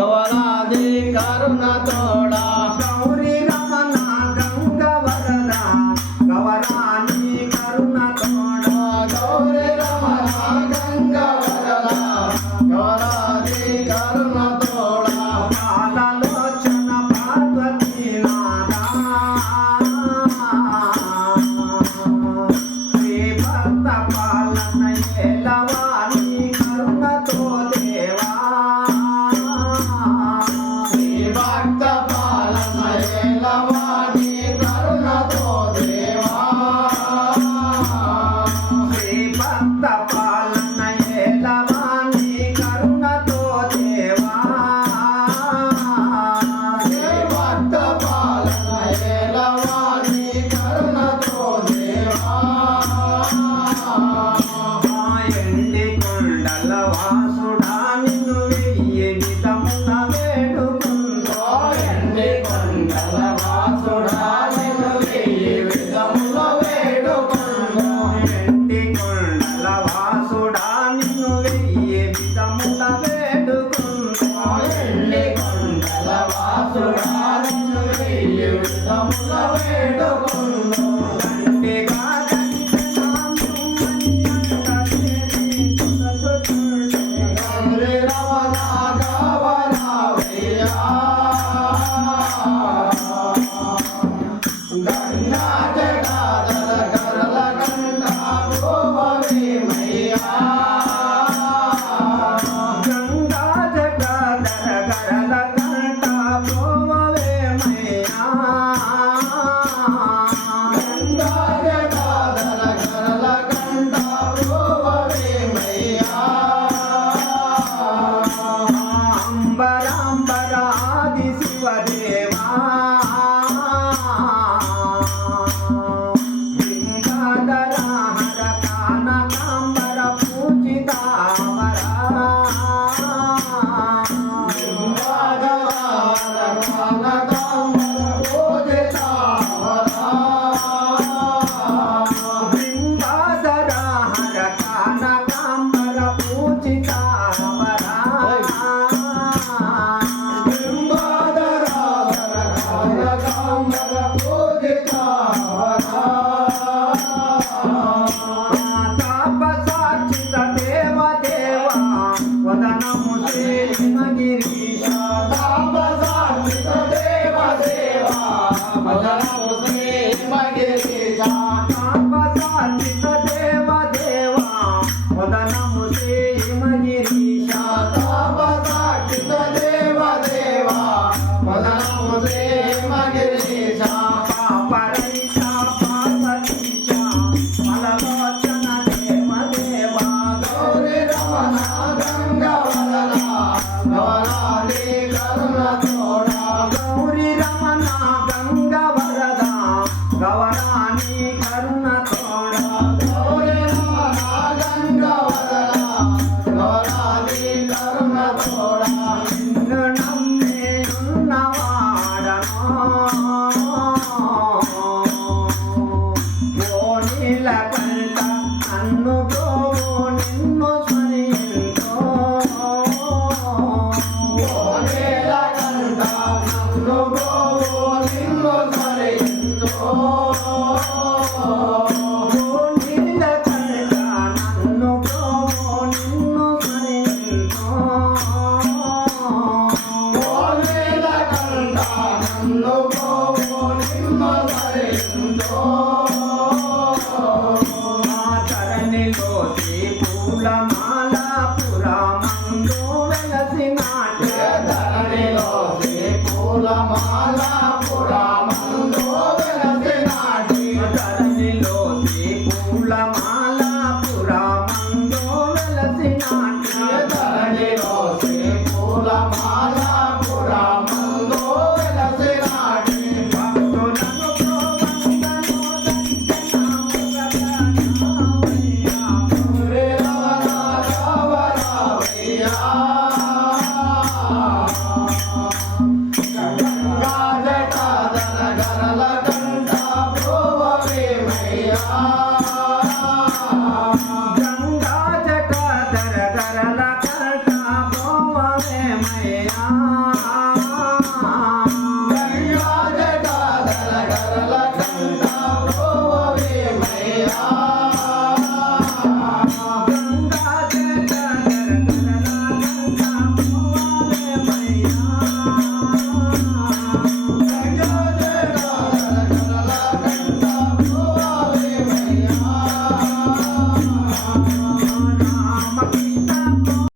గౌరాది కరుణ తోడా గౌరీ రమణ గంగ వరద గౌరాని కరుణ తోడా గౌరీ రమణ గంగ వరద గౌరాది కరుణ తోడా పాలలోచన పార్వతీ నాదా శ్రీ భక్త పాలన ఏలవాణి కరుణతో దేవా శ్రీ భక్త పాలన ఏలవాణి కరుణతో దేవా శ్రీ భక్త పాలన ఏలవాణి కరుణతో దేవా శ్రీ భక్త పాలన ఏలవాణి కరుణతో దేవా ఎండి కొండల వాసుడా నిన్ను వెయ్యి విధమున వేడుకుందో ఎండి కొండల వాసుడా నిన్ను వెయ్యి విధముల వేడుకొందు ఎండి కొండల వాసుడా నిన్ను వెయ్యి విధముల వేడుకుందో ఎండి కొండల వాసుడా నిన్ను వెయ్యి విధముల వేడుకొందు దండిగా గౌరీ రమణ గౌరవయ్యా గంగా జటాధర గరళ కంఠ భువనేమయ్యా గంగా జటాధర గరళ కంఠ భువనేమయ్యా గంగా జటాధర గరళ కంఠ భువనేమయ్యా అంబరాంబరాది శివదేవా లింగాధర హర కానకాంబర పూజితామరా లింగాధర హర కానకాంబర పూజితామరా తాపసార్చిత దేవదేవా వదనము శ్రీమగిరీశ తాపసార్చిత దేవదేవా వదనము శ్రీమగిరీశ పాపరైత పార్వతీశ మలలోచన దేవదేవా గౌరీ రమణ గంగ వరద గౌరాని కరుణ తోడా నిన్ను నమ్మేయున్నవాడను ఓ నీలకంఠ నన్ను గోవు నిన్ను స్మరించో ఓ నీలకంఠ నన్ను గోవు నిన్ను స్మరించో ధరణిలో శ్రీ పూలమాల పురామందు వెలసినాటే ధరణిలో శ్రీ పూలమాల పురామందు వెలసినాటి ధరణిలో శ్రీ పూలమాల పురామందు వెలసినాటే ధరణిలో శ్రీ పూలమాల